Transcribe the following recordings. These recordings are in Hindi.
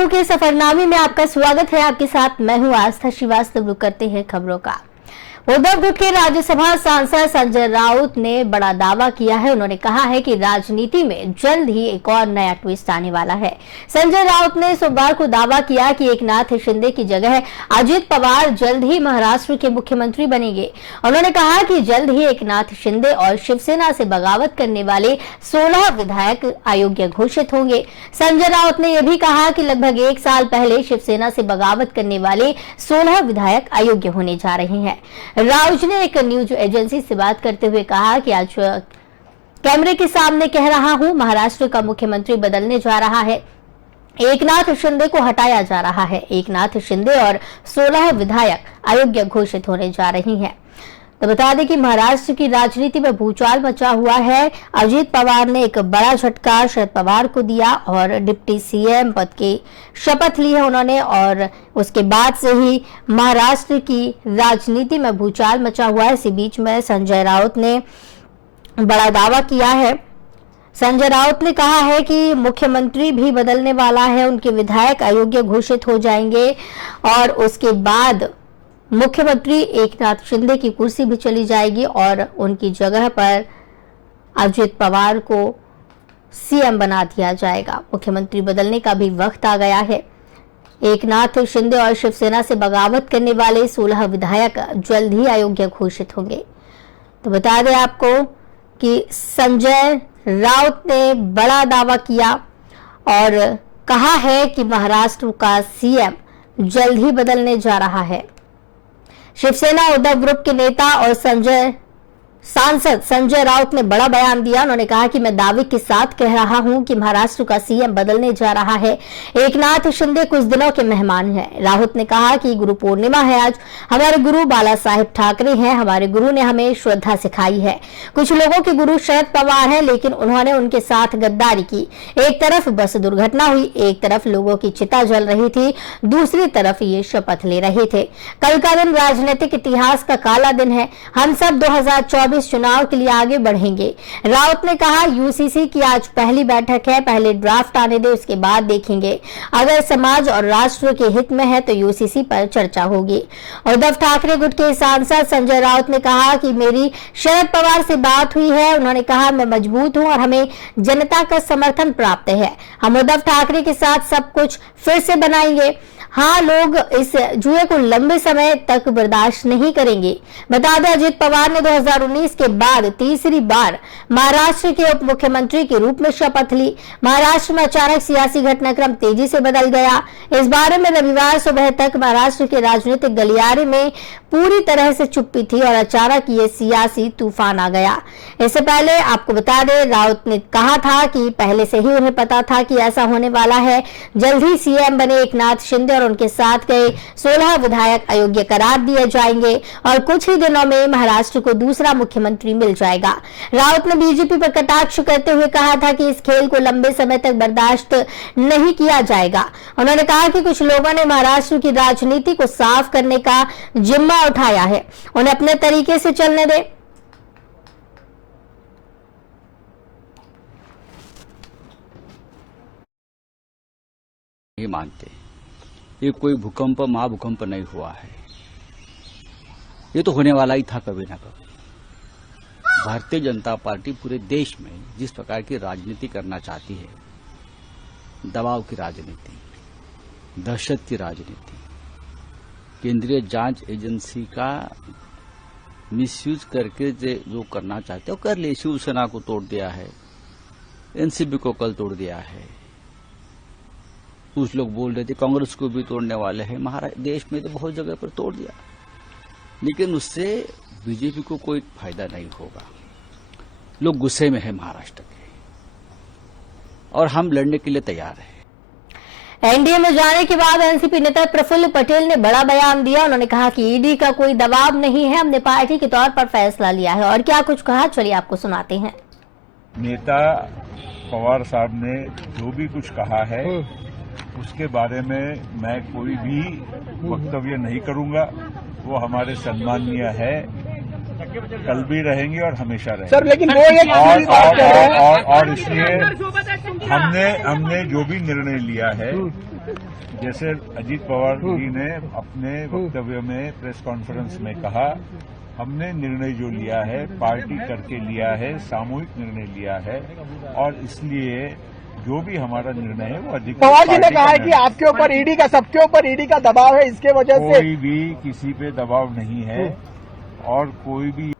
खबरों के सफरनामे में आपका स्वागत है। आपके साथ मैं हूं आस्था श्रीवास्तव। रुक करते हैं खबरों का। उद्धव गुट के राज्यसभा सांसद संजय राउत ने बड़ा दावा किया है। उन्होंने कहा है कि राजनीति में जल्द ही एक और नया ट्विस्ट आने वाला है। संजय राउत ने सोमवार को दावा किया कि एकनाथ शिंदे की जगह अजित पवार जल्द ही महाराष्ट्र के मुख्यमंत्री बनेंगे। उन्होंने कहा कि जल्द ही एकनाथ शिंदे और शिवसेना से बगावत करने वाले 16 विधायक अयोग्य घोषित होंगे। संजय राउत ने यह भी कहा कि लगभग 1 साल पहले शिवसेना से बगावत करने वाले 16 विधायक अयोग्य होने जा रहे हैं। राउत ने एक न्यूज एजेंसी से बात करते हुए कहा कि आज कैमरे के सामने कह रहा हूं, महाराष्ट्र का मुख्यमंत्री बदलने जा रहा है। एकनाथ शिंदे को हटाया जा रहा है। एकनाथ शिंदे और 16 विधायक अयोग्य घोषित होने जा रही हैं। तो बता दें कि महाराष्ट्र की राजनीति में भूचाल मचा हुआ है। अजित पवार ने एक बड़ा झटका शरद पवार को दिया और डिप्टी सीएम पद की शपथ ली है उन्होंने, और उसके बाद से ही महाराष्ट्र की राजनीति में भूचाल मचा हुआ है। इसी बीच में संजय राउत ने बड़ा दावा किया है। संजय राउत ने कहा है कि मुख्यमंत्री भी बदलने वाला है, उनके विधायक अयोग्य घोषित हो जाएंगे और उसके बाद मुख्यमंत्री एकनाथ शिंदे की कुर्सी भी चली जाएगी और उनकी जगह पर अजित पवार को सीएम बना दिया जाएगा। मुख्यमंत्री बदलने का भी वक्त आ गया है। एकनाथ शिंदे और शिवसेना से बगावत करने वाले 16 विधायक जल्द ही अयोग्य घोषित होंगे। तो बता दें आपको कि संजय राउत ने बड़ा दावा किया और कहा है कि महाराष्ट्र का सीएम जल्द ही बदलने जा रहा है। शिवसेना उद्धव ग्रुप के नेता और सांसद संजय राउत ने बड़ा बयान दिया। उन्होंने कहा कि मैं दावे के साथ कह रहा हूं कि महाराष्ट्र का सीएम बदलने जा रहा है। एकनाथ शिंदे कुछ दिनों के मेहमान हैं। राउत ने कहा कि गुरु पूर्णिमा है आज। हमारे गुरु बाला साहेब ठाकरे हैं। हमारे गुरु ने हमें श्रद्धा सिखाई है। कुछ लोगों के गुरु शरद पवार हैं, लेकिन उन्होंने उनके साथ गद्दारी की। एक तरफ बस दुर्घटना हुई, एक तरफ लोगों की चिता जल रही थी, दूसरी तरफ ये शपथ ले रहे थे। कल का दिन राजनीतिक इतिहास का काला दिन है। हम सब 2024 चुनाव के लिए आगे बढ़ेंगे। राउत ने कहा यूसीसी की आज पहली बैठक है, पहले ड्राफ्ट आने दे, उसके बाद देखेंगे। अगर समाज और राष्ट्र के हित में है तो यूसीसी पर चर्चा होगी। उद्धव ठाकरे गुट के सांसद संजय राउत ने कहा कि मेरी शरद पवार से बात हुई है। उन्होंने कहा मैं मजबूत हूं और हमें जनता का समर्थन प्राप्त है। हम उद्धव ठाकरे के साथ सब कुछ फिर से बनाएंगे। हाँ, लोग इस जुए को लंबे समय तक बर्दाश्त नहीं करेंगे। बता दें अजित पवार ने 2019 के बाद तीसरी बार महाराष्ट्र के उप मुख्यमंत्री के रूप में शपथ ली। महाराष्ट्र में अचानक सियासी घटनाक्रम तेजी से बदल गया। इस बारे में रविवार सुबह तक महाराष्ट्र के राजनीतिक गलियारे में पूरी तरह से चुप्पी थी और अचानक ये सियासी तूफान आ गया। इससे पहले आपको बता दें राउत ने कहा था कि पहले से ही उन्हें पता था कि ऐसा होने वाला है। जल्द ही सीएम बने एकनाथ शिंदे और उनके साथ गए 16 विधायक अयोग्य करार दिए जाएंगे और कुछ ही दिनों में महाराष्ट्र को दूसरा मुख्यमंत्री मिल जाएगा। राउत ने बीजेपी पर कटाक्ष करते हुए कहा था कि इस खेल को लंबे समय तक बर्दाश्त नहीं किया जाएगा। उन्होंने कहा कि कुछ लोगों ने महाराष्ट्र की राजनीति को साफ करने का जिम्मा उठाया है, उन्हें अपने तरीके से चलने दे। नहीं मानते ये कोई भूकंप महाभूकंप नहीं हुआ है। ये तो होने वाला ही था कभी ना कभी। भारतीय जनता पार्टी पूरे देश में जिस प्रकार की राजनीति करना चाहती है, दबाव की राजनीति, दहशत की राजनीति, केंद्रीय जांच एजेंसी का मिसयूज करके जो करना चाहते हो कर ले। शिवसेना को तोड़ दिया है, एनसीपी को कल तोड़ दिया है। कुछ लोग बोल रहे थे कांग्रेस को भी तोड़ने वाले हैं। महाराष्ट्र देश में तो बहुत जगह पर तोड़ दिया, लेकिन उससे बीजेपी को कोई फायदा नहीं होगा। लोग गुस्से में है महाराष्ट्र के और हम लड़ने के लिए तैयार हैं। एनडीए में जाने के बाद एनसीपी नेता प्रफुल्ल पटेल ने बड़ा बयान दिया। उन्होंने कहा कि ईडी का कोई दबाव नहीं है, हमने पार्टी के तौर पर फैसला लिया है। और क्या कुछ कहा, चलिए आपको सुनाते हैं। नेता पवार साहब ने जो भी कुछ कहा है उसके बारे में मैं कोई भी वक्तव्य नहीं करूंगा। वो हमारे सम्माननीय है, कल भी रहेंगे और हमेशा रहेंगे। सर लेकिन वो एक और इसलिए हमने जो भी निर्णय लिया है, जैसे अजीत पवार जी ने अपने वक्तव्य में प्रेस कॉन्फ्रेंस में कहा, हमने निर्णय जो लिया है पार्टी करके लिया है, सामूहिक निर्णय लिया है और इसलिए जो भी हमारा निर्णय है वो अधिक पवार जी ने कहा है कि आपके ऊपर ईडी का, सबके ऊपर ईडी का दबाव है, इसके वजह से कोई भी किसी पे दबाव नहीं है और कोई भी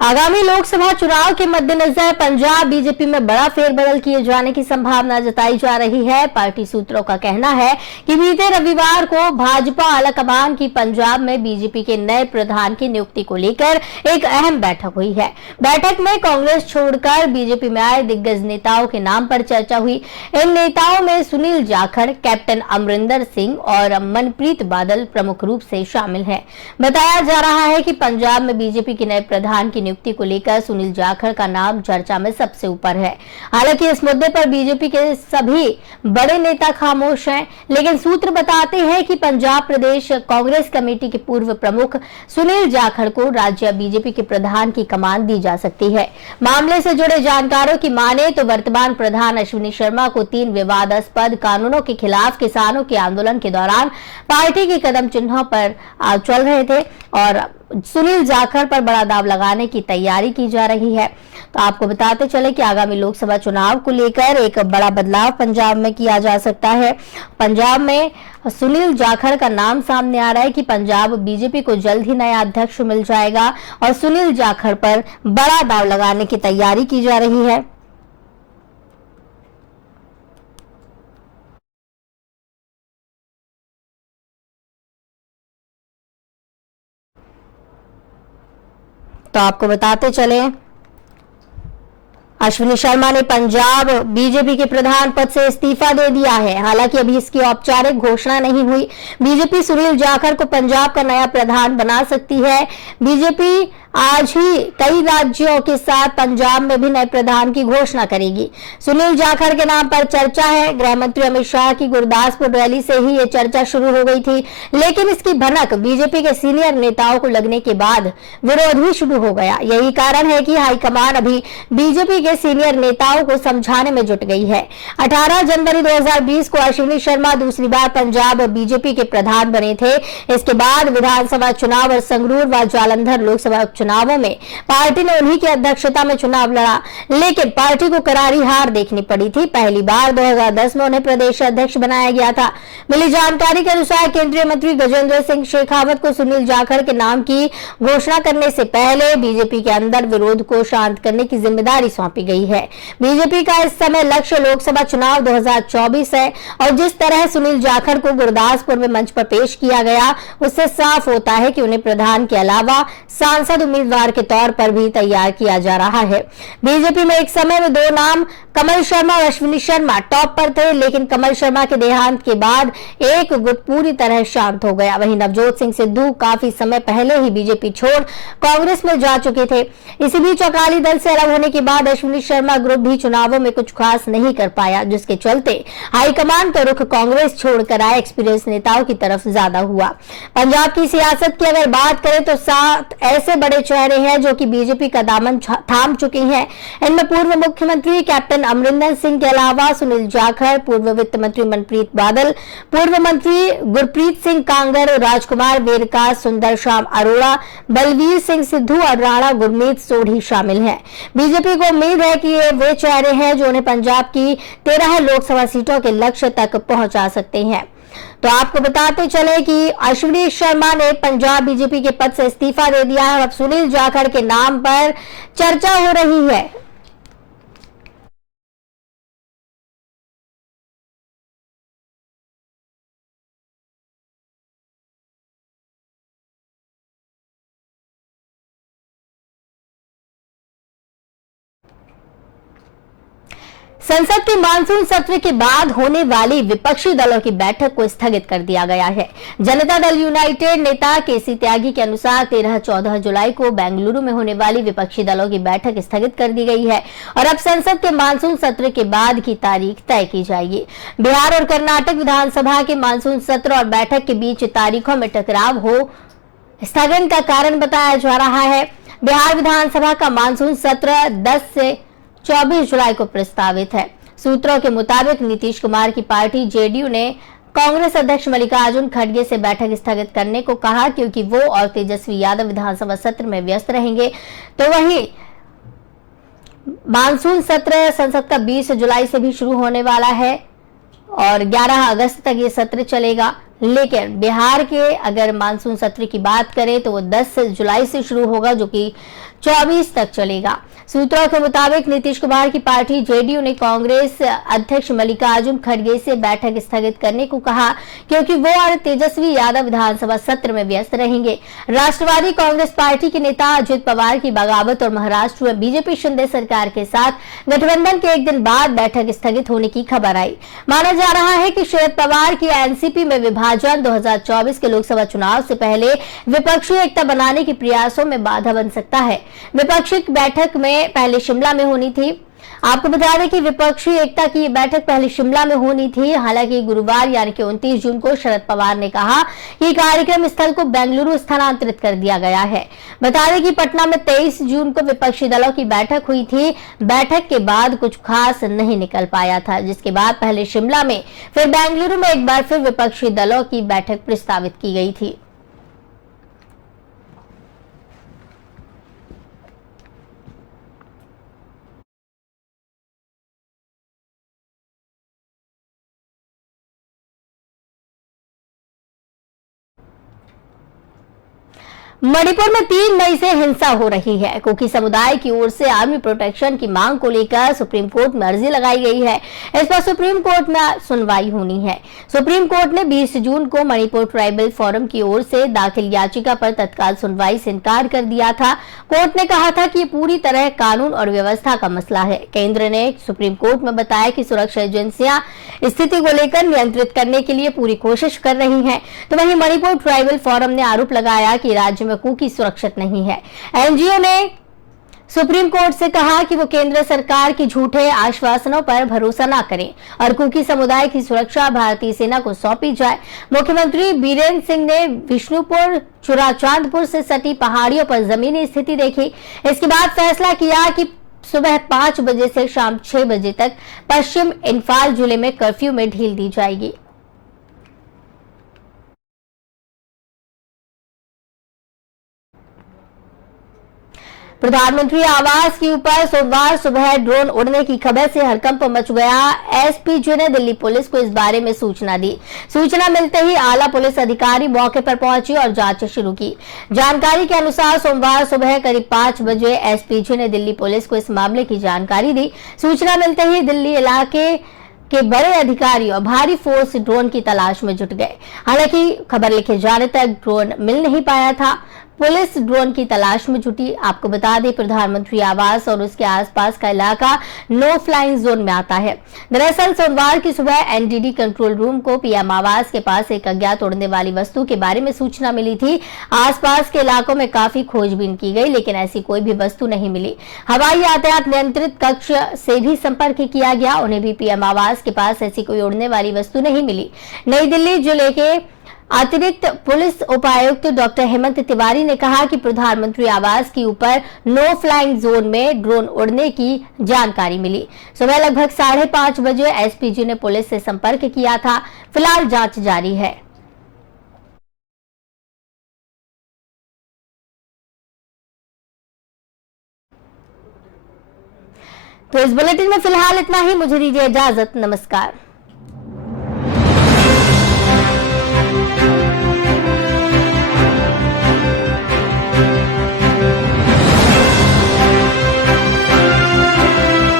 आगामी लोकसभा चुनाव के मद्देनजर पंजाब बीजेपी में बड़ा फेरबदल किए जाने की संभावना जताई जा रही है। पार्टी सूत्रों का कहना है कि बीते रविवार को भाजपा आलाकमान की पंजाब में बीजेपी के नए प्रधान की नियुक्ति को लेकर एक अहम बैठक हुई है। बैठक में कांग्रेस छोड़कर बीजेपी में आए दिग्गज नेताओं के नाम पर चर्चा हुई। इन नेताओं में सुनील जाखड़, कैप्टन अमरिंदर सिंह और मनप्रीत बादल प्रमुख रूप से शामिल हैं। बताया जा रहा है कि पंजाब में बीजेपी के नए प्रधान की नियुक्ति को लेकर सुनील जाखड़ का नाम चर्चा में सबसे ऊपर है। हालांकि इस मुद्दे पर बीजेपी के सभी बड़े नेता खामोश हैं, लेकिन सूत्र बताते हैं कि पंजाब प्रदेश कांग्रेस कमेटी के पूर्व प्रमुख सुनील जाखड़ को राज्य बीजेपी के प्रधान की कमान दी जा सकती है। मामले से जुड़े जानकारों की माने तो वर्तमान प्रधान अश्विनी शर्मा को 3 विवादास्पद कानूनों के खिलाफ किसानों के आंदोलन के दौरान पार्टी के कदम चिन्हों पर चल रहे थे और सुनील जाखड़ पर बड़ा दाव लगाने की तैयारी की जा रही है। तो आपको बताते चले कि आगामी लोकसभा चुनाव को लेकर एक बड़ा बदलाव पंजाब में किया जा सकता है। पंजाब में सुनील जाखड़ का नाम सामने आ रहा है कि पंजाब बीजेपी को जल्द ही नया अध्यक्ष मिल जाएगा और सुनील जाखड़ पर बड़ा दाव लगाने की तैयारी की जा रही है। तो आपको बताते चले, अश्विनी शर्मा ने पंजाब बीजेपी के प्रधान पद से इस्तीफा दे दिया है। हालांकि अभी इसकी औपचारिक घोषणा नहीं हुई। बीजेपी सुनील जाखड़ को पंजाब का नया प्रधान बना सकती है। बीजेपी आज ही कई राज्यों के साथ पंजाब में भी नए प्रधान की घोषणा करेगी। सुनील जाखड़ के नाम पर चर्चा है। गृह मंत्री अमित शाह की गुरदासपुर रैली से ही ये चर्चा शुरू हो गई थी, लेकिन इसकी भनक बीजेपी के सीनियर नेताओं को लगने के बाद विरोध भी शुरू हो गया। यही कारण है कि हाईकमान अभी बीजेपी के सीनियर नेताओं को समझाने में जुट गई है। 18 जनवरी 2020 को अश्विनी शर्मा दूसरी बार पंजाब बीजेपी के प्रधान बने थे। इसके बाद विधानसभा चुनाव और संगरूर व जालंधर लोकसभा चुनावों में पार्टी ने उन्हीं की अध्यक्षता में चुनाव लड़ा, लेकिन पार्टी को करारी हार देखनी पड़ी थी। पहली बार 2010 में उन्हें प्रदेश अध्यक्ष बनाया गया था। मिली जानकारी के अनुसार केंद्रीय मंत्री गजेंद्र सिंह शेखावत को सुनील जाखड़ के नाम की घोषणा करने से पहले बीजेपी के अंदर विरोध को शांत करने की जिम्मेदारी सौंपी गई है। बीजेपी का इस समय लक्ष्य लोकसभा चुनाव 2024 है और जिस तरह सुनील जाखड़ को गुरदासपुर में मंच पर पेश किया गया, उससे साफ होता है कि उन्हें प्रधान के अलावा सांसद उम्मीदवार के तौर पर भी तैयार किया जा रहा है। बीजेपी में एक समय में 2 नाम कमल शर्मा और अश्विनी शर्मा टॉप पर थे, लेकिन कमल शर्मा के देहांत के बाद एक गुट पूरी तरह शांत हो गया। वहीं नवजोत सिंह सिद्धू काफी समय पहले ही बीजेपी छोड़ कांग्रेस में जा चुके थे। इसी बीच अकाली दल से अलग होने के बाद अश्विनी शर्मा ग्रुप भी चुनावों में कुछ खास नहीं कर पाया, जिसके चलते हाईकमान का रुख कांग्रेस छोड़कर आए एक्सपीरियंस नेताओं की तरफ ज्यादा हुआ। पंजाब की सियासत की अगर बात करें तो 7 ऐसे बड़े चेहरे हैं जो कि बीजेपी का दामन थाम चुके हैं। इनमें पूर्व मुख्यमंत्री कैप्टन अमरिंदर सिंह के अलावा सुनील जाखड़, पूर्व वित्त मंत्री मनप्रीत बादल, पूर्व मंत्री गुरप्रीत सिंह कांगर, राजकुमार वेरका, सुंदर श्याम अरोड़ा, बलवीर सिंह सिद्धू और राणा गुरमीत सोढ़ी शामिल हैं। बीजेपी को उम्मीद है कि ये वे चेहरे हैं जो उन्हें पंजाब की 13 लोकसभा सीटों के लक्ष्य तक पहुंचा सकते हैं। तो आपको बताते चले कि अश्विनी शर्मा ने पंजाब बीजेपी के पद से इस्तीफा दे दिया है और अब सुनील जाखड़ के नाम पर चर्चा हो रही है। संसद के मानसून सत्र के बाद होने वाली विपक्षी दलों की बैठक को स्थगित कर दिया गया है। जनता दल यूनाइटेड नेता केसी त्यागी के अनुसार 13-14 जुलाई को बेंगलुरु में होने वाली विपक्षी दलों की बैठक स्थगित कर दी गई है और अब संसद के मानसून सत्र के बाद की तारीख तय की जाएगी। बिहार और कर्नाटक विधानसभा के मानसून सत्र और बैठक के बीच तारीखों में टकराव हो स्थगन का कारण बताया जा रहा है। बिहार विधानसभा का मानसून सत्र 10 से 24 जुलाई को प्रस्तावित है। सूत्रों के मुताबिक नीतीश कुमार की पार्टी जेडीयू ने कांग्रेस अध्यक्ष मल्लिकार्जुन खड़गे से बैठक स्थगित करने को कहा, क्योंकि वो और तेजस्वी यादव विधानसभा सत्र में व्यस्त रहेंगे। तो वहीं मानसून सत्र संसद का 20 जुलाई से भी शुरू होने वाला है और 11 अगस्त तक ये सत्र चलेगा। लेकिन बिहार के अगर मानसून सत्र की बात करें तो वो 10 जुलाई से शुरू होगा, जो कि 24 तक चलेगा। सूत्रों के मुताबिक नीतीश कुमार की पार्टी जेडीयू ने कांग्रेस अध्यक्ष मल्लिकार्जुन खड़गे से बैठक स्थगित करने को कहा, क्योंकि वो और तेजस्वी यादव विधानसभा सत्र में व्यस्त रहेंगे। राष्ट्रवादी कांग्रेस पार्टी के नेता अजित पवार की बगावत और महाराष्ट्र में बीजेपी शिंदे सरकार के साथ गठबंधन के एक दिन बाद बैठक स्थगित होने की खबर आई। माना जा रहा है कि शरद पवार की एनसीपी में विभाजन 2024 के लोकसभा चुनाव से पहले विपक्षी एकता बनाने के प्रयासों में बाधा बन सकता है। विपक्षी बैठक में पहले शिमला में होनी थी। आपको बता दें कि विपक्षी एकता की बैठक पहले शिमला में होनी थी। हालांकि गुरुवार यानी कि 29 जून को शरद पवार ने कहा कि कार्यक्रम स्थल को बेंगलुरु स्थानांतरित कर दिया गया है। बता दें कि पटना में 23 जून को विपक्षी दलों की बैठक हुई थी। बैठक के बाद कुछ खास नहीं निकल पाया था, जिसके बाद पहले शिमला में फिर बेंगलुरु में एक बार फिर विपक्षी दलों की बैठक प्रस्तावित की गई थी। मणिपुर में 3 मई से हिंसा हो रही है। कुकी समुदाय की ओर से आर्मी प्रोटेक्शन की मांग को लेकर सुप्रीम कोर्ट में अर्जी लगाई गई है। इस पर सुप्रीम कोर्ट में सुनवाई होनी है। सुप्रीम कोर्ट ने 20 जून को मणिपुर ट्राइबल फोरम की ओर से दाखिल याचिका पर तत्काल सुनवाई से इनकार कर दिया था। कोर्ट ने कहा था कि ये पूरी तरह कानून और व्यवस्था का मसला है। केंद्र ने सुप्रीम कोर्ट में बताया कि सुरक्षा एजेंसियां स्थिति को लेकर नियंत्रित करने के लिए पूरी कोशिश कर रही हैं। तो वहीं मणिपुर ट्राइबल फोरम ने आरोप लगाया कि राज्य में कुकी सुरक्षित नहीं है। एनजीओ ने सुप्रीम कोर्ट से कहा कि वो केंद्र सरकार की झूठे आश्वासनों पर भरोसा न करें और कुकी समुदाय की सुरक्षा भारतीय सेना को सौंपी जाए। मुख्यमंत्री बीरेंद्र सिंह ने विष्णुपुर चुराचांदपुर से सटी पहाड़ियों पर जमीनी स्थिति देखी। इसके बाद फैसला किया कि सुबह 5 बजे से शाम 6 बजे तक पश्चिम इंफाल जिले में कर्फ्यू में ढील दी जाएगी। प्रधानमंत्री आवास के ऊपर सोमवार सुबह ड्रोन उड़ने की खबर से हड़कंप मच गया। एसपीजी ने दिल्ली पुलिस को इस बारे में सूचना दी। सूचना मिलते ही आला पुलिस अधिकारी मौके पर पहुंची और जांच शुरू की। जानकारी के अनुसार सोमवार सुबह करीब 5 बजे एसपीजी ने दिल्ली पुलिस को इस मामले की जानकारी दी। सूचना मिलते ही दिल्ली इलाके के बड़े अधिकारी और भारी फोर्स ड्रोन की तलाश में जुट गए। हालांकि खबर लिखे जाने तक ड्रोन मिल नहीं पाया था। पुलिस ड्रोन की तलाश में जुटी। आपको बता दें, प्रधानमंत्री आवास और उसके आसपास का इलाका नो फ्लाइंग जोन में आता है। दरअसल सोमवार की सुबह एनडीडी कंट्रोल रूम को पीएम आवास के पास एक अज्ञात उड़ने वाली वस्तु के बारे में सूचना मिली थी। आसपास के इलाकों में काफी खोजबीन की गई, लेकिन ऐसी कोई भी वस्तु नहीं मिली। हवाई यातायात नियंत्रित कक्ष से भी संपर्क किया गया, उन्हें भी पीएम आवास के पास ऐसी कोई उड़ने वाली वस्तु नहीं मिली। नई दिल्ली जिले के अतिरिक्त पुलिस उपायुक्त डॉक्टर हेमंत तिवारी ने कहा कि प्रधानमंत्री आवास के ऊपर नो फ्लाइंग जोन में ड्रोन उड़ने की जानकारी मिली। सुबह लगभग 5:30 बजे एसपीजी ने पुलिस से संपर्क किया था। फिलहाल जांच जारी है। तो इस बुलेटिन में फिलहाल इतना ही। मुझे दीजिए इजाजत। नमस्कार।